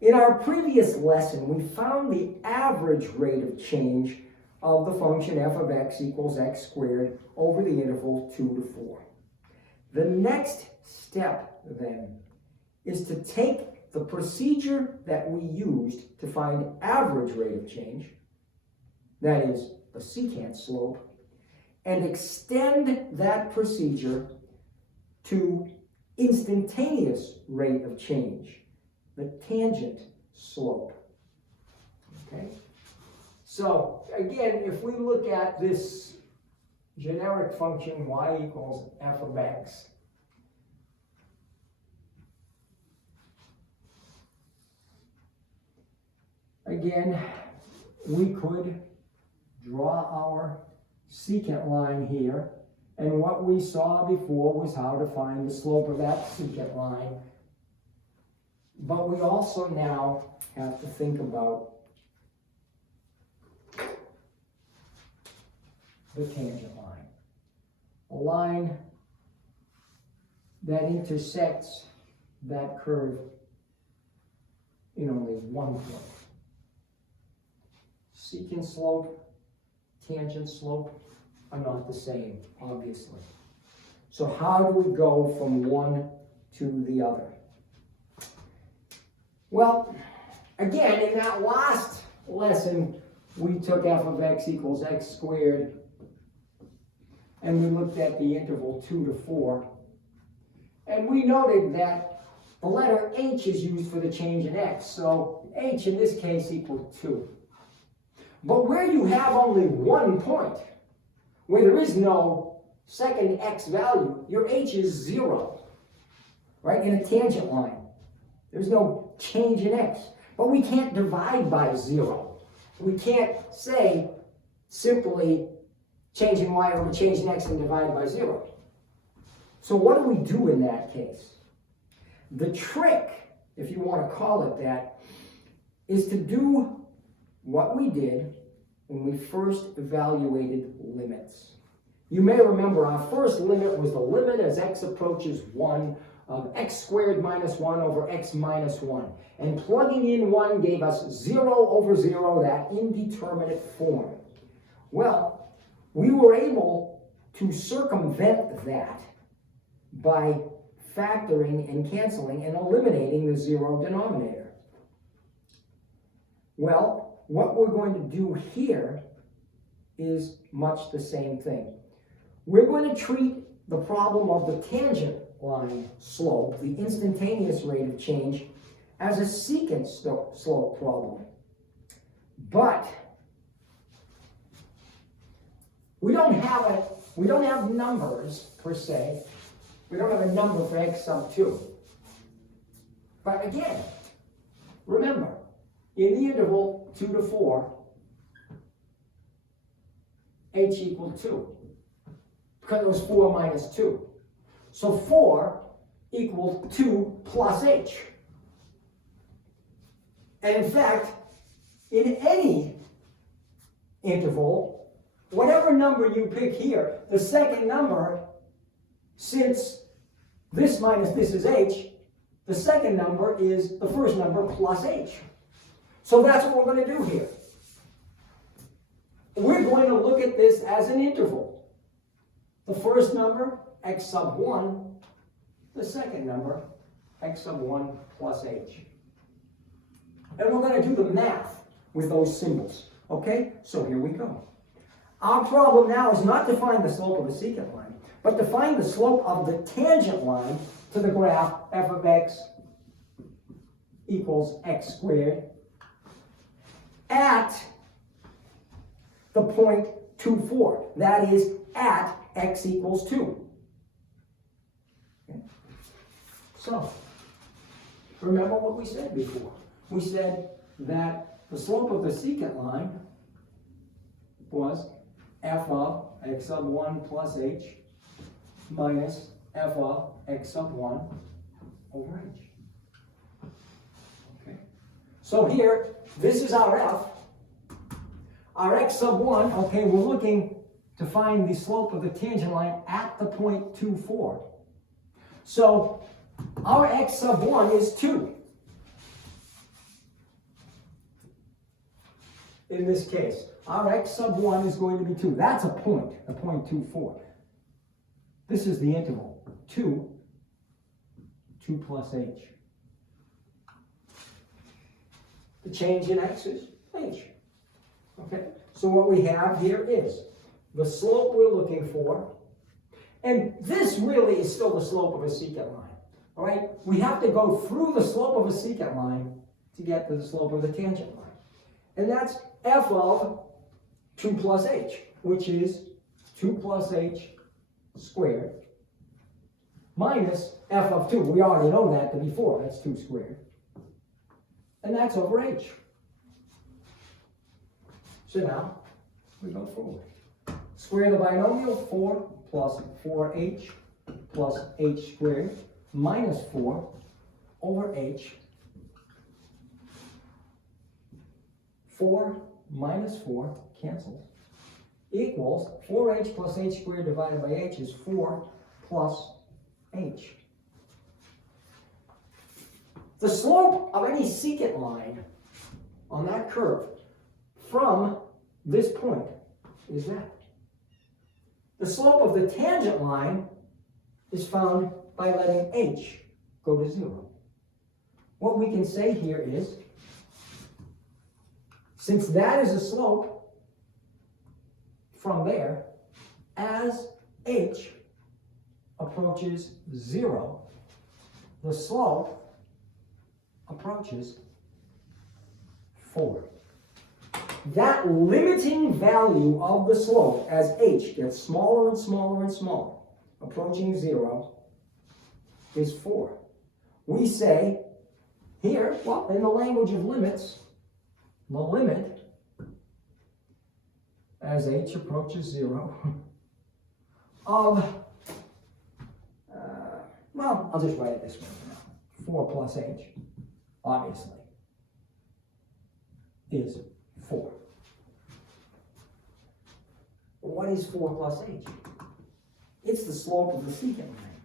In our previous lesson, we found the average rate of change of the function f of x equals x squared over the interval 2 to 4. The next step, then, is to take the procedure that we used to find average rate of change, that is, the secant slope, and extend that procedure to instantaneous rate of change, the tangent slope. Okay? So, again, if we look at this generic function y equals f of x, again, we could draw our secant line here, and what we saw before was how to find the slope of that secant line. But we also now have to think about the tangent line, a line that intersects that curve in only one point. Secant slope, tangent slope are not the same, obviously. So how do we go from one to the other? Well, again, in that last lesson, we took f of x equals x squared, and we looked at the interval 2 to 4, and we noted that the letter h is used for the change in x, so h in this case equaled 2. But where you have only one point, where there is no second x value, your h is 0, right, in a tangent line. There's no change in x. But we can't divide by 0. We can't say simply change in y over change in x and divide by 0. So what do we do in that case? The trick, if you want to call it that, is to do what we did when we first evaluated limits. You may remember our first limit was the limit as x approaches 1 of x squared minus 1 over x minus 1. And plugging in 1 gave us 0 over 0, that indeterminate form. Well, we were able to circumvent that by factoring and canceling and eliminating the 0 denominator. Well, what we're going to do here is much the same thing. We're going to treat the problem of the tangent line slope, the instantaneous rate of change, as a secant slope problem. But we don't have numbers per se. We don't have a number for x sub 2. But again, remember, in the interval 2 to 4, h equaled 2. Because it was 4 minus 2. So 4 equals 2 plus h. And in fact, in any interval, whatever number you pick here, the second number, since this minus this is h, the second number is the first number plus h. So that's what we're going to do here. We're going to look at this as an interval. The first number, x sub 1, the second number, x sub 1 plus h. And we're going to do the math with those symbols. Okay? So here we go. Our problem now is not to find the slope of the secant line, but to find the slope of the tangent line to the graph f of x equals x squared at the point 2, 4. That is at x equals 2. Okay. So, remember what we said before. We said that the slope of the secant line was f of x sub 1 plus h minus f of x sub 1 over h. Okay. So here, this is our f. Our x sub 1, okay, we're looking to find the slope of the tangent line at the point 2, 4. So our x sub 1 is 2. in this case. Our x sub 1 is going to be 2. That's a point 24. This is the interval, 2 plus h. The change in x is h. Okay, so what we have here is the slope we're looking for, and this really is still the slope of a secant line. All right, we have to go through the slope of a secant line to get to the slope of the tangent line. And that's f of 2 plus h, which is 2 plus h squared minus f of 2. We already know that to be 4. That's 2 squared. And that's over h. So now we go forward. Square the binomial, 4 plus 4h plus h squared minus 4 over h. 4 minus 4 cancels, equals 4h plus h squared divided by h is 4 plus h. The slope of any secant line on that curve from this point is that. The slope of the tangent line is found by letting h go to 0. What we can say here is, since that is a slope from there, as h approaches 0, the slope approaches 4. That limiting value of the slope as h gets smaller and smaller and smaller, approaching 0, is 4. We say here, well, in the language of limits, the limit as h approaches 0 of, well, I'll just write it this way now. 4 plus h, obviously, is 4. What is 4 plus h? It's the slope of the secant line.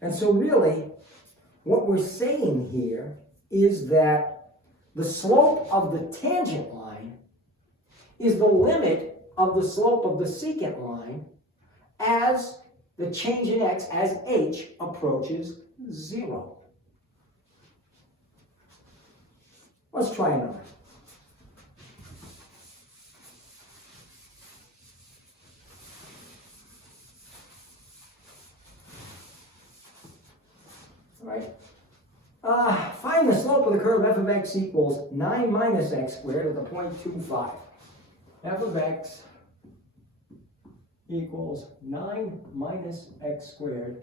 And so really, what we're saying here is that the slope of the tangent line is the limit of the slope of the secant line as the change in x as h approaches 0. Let's try another. All right. Find the slope of the curve f of x equals 9 minus x squared at the point 2, 5. F of x equals 9 minus x squared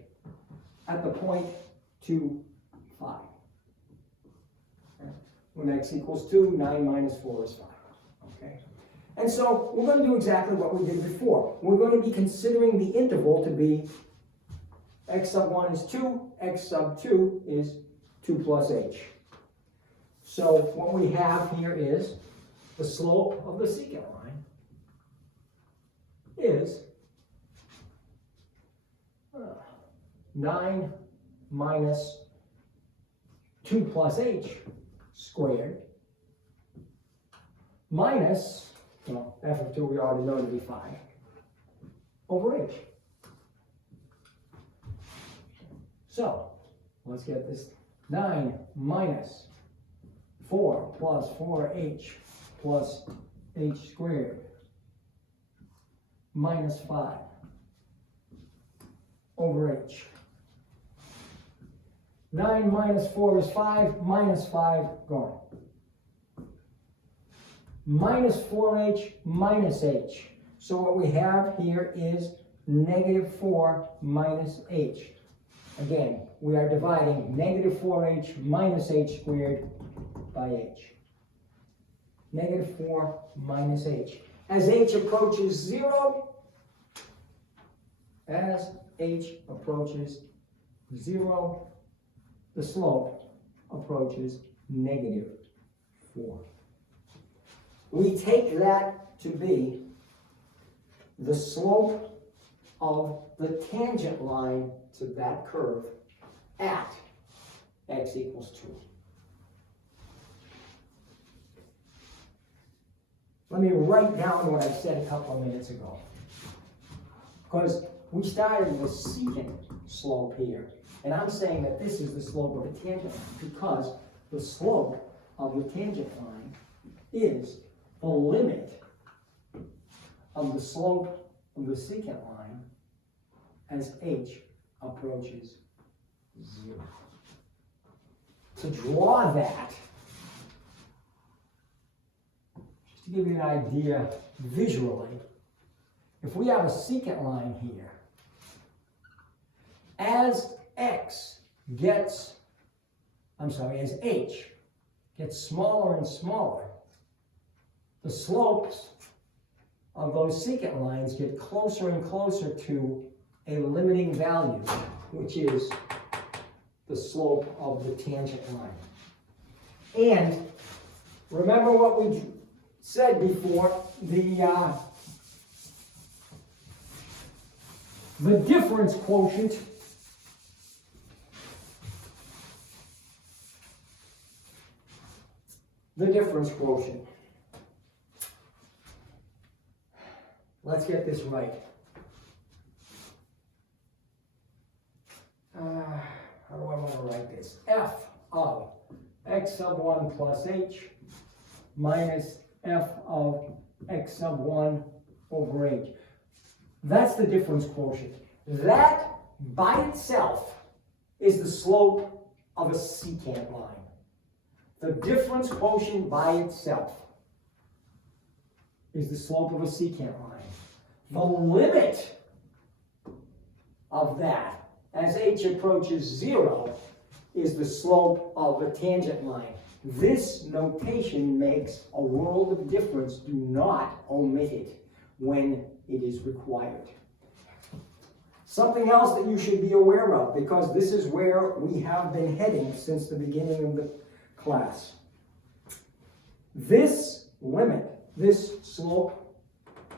at the point 2, 5. Okay. When x equals 2, 9 minus 4 is 5. Okay. And so we're going to do exactly what we did before. We're going to be considering the interval to be x sub 1 is 2, x sub 2 is 2 plus h. So what we have here is the slope of the secant line is 9 minus 2 plus h squared minus, well, f of 2 we already know to be 5 over h. So let's get this. 9 minus 4 plus 4h plus h squared minus 5 over h. 9 minus 4 is 5, minus 5 gone. Minus 4h minus h. So what we have here is negative 4 minus h. Again, we are dividing negative 4h minus h squared by h. Negative 4 minus h. As h approaches 0, the slope approaches negative 4. We take that to be the slope of the tangent line to that curve at x equals 2. let me write down what I said a couple of minutes ago. Because we started with secant slope here. And I'm saying that this is the slope of a tangent line because the slope of the tangent line is the limit of the slope of the secant line as h approaches 0. To draw that, just to give you an idea visually, if we have a secant line here, as h gets smaller and smaller, the slopes of those secant lines get closer and closer to a limiting value, which is the slope of the tangent line. And remember what we said before, the difference quotient Let's get this right. How do I want to write this? F of x sub 1 plus h minus f of x sub 1 over h. That's the difference quotient. That by itself is the slope of a secant line. The difference quotient by itself is the slope of a secant line. The limit of that as h approaches 0 is the slope of a tangent line. This notation makes a world of difference. Do not omit it when it is required. Something else that you should be aware of, because this is where we have been heading since the beginning of the class. This limit, this slope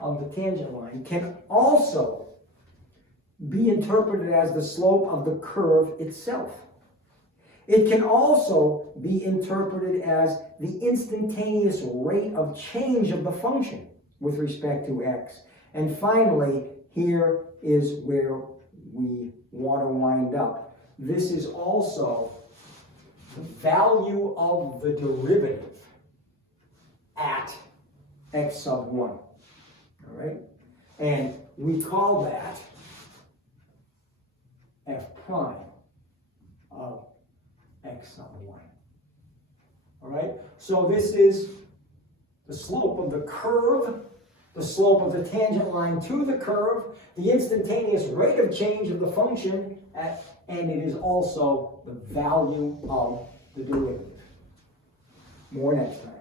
of the tangent line, can also be interpreted as the slope of the curve itself. It can also be interpreted as the instantaneous rate of change of the function with respect to x. And finally, here is where we want to wind up. This is also the value of the derivative at x sub 1. All right? And we call that f prime of x sub 1. All right? So this is the slope of the curve, the slope of the tangent line to the curve, the instantaneous rate of change of the function, and it is also the value of the derivative. More next time.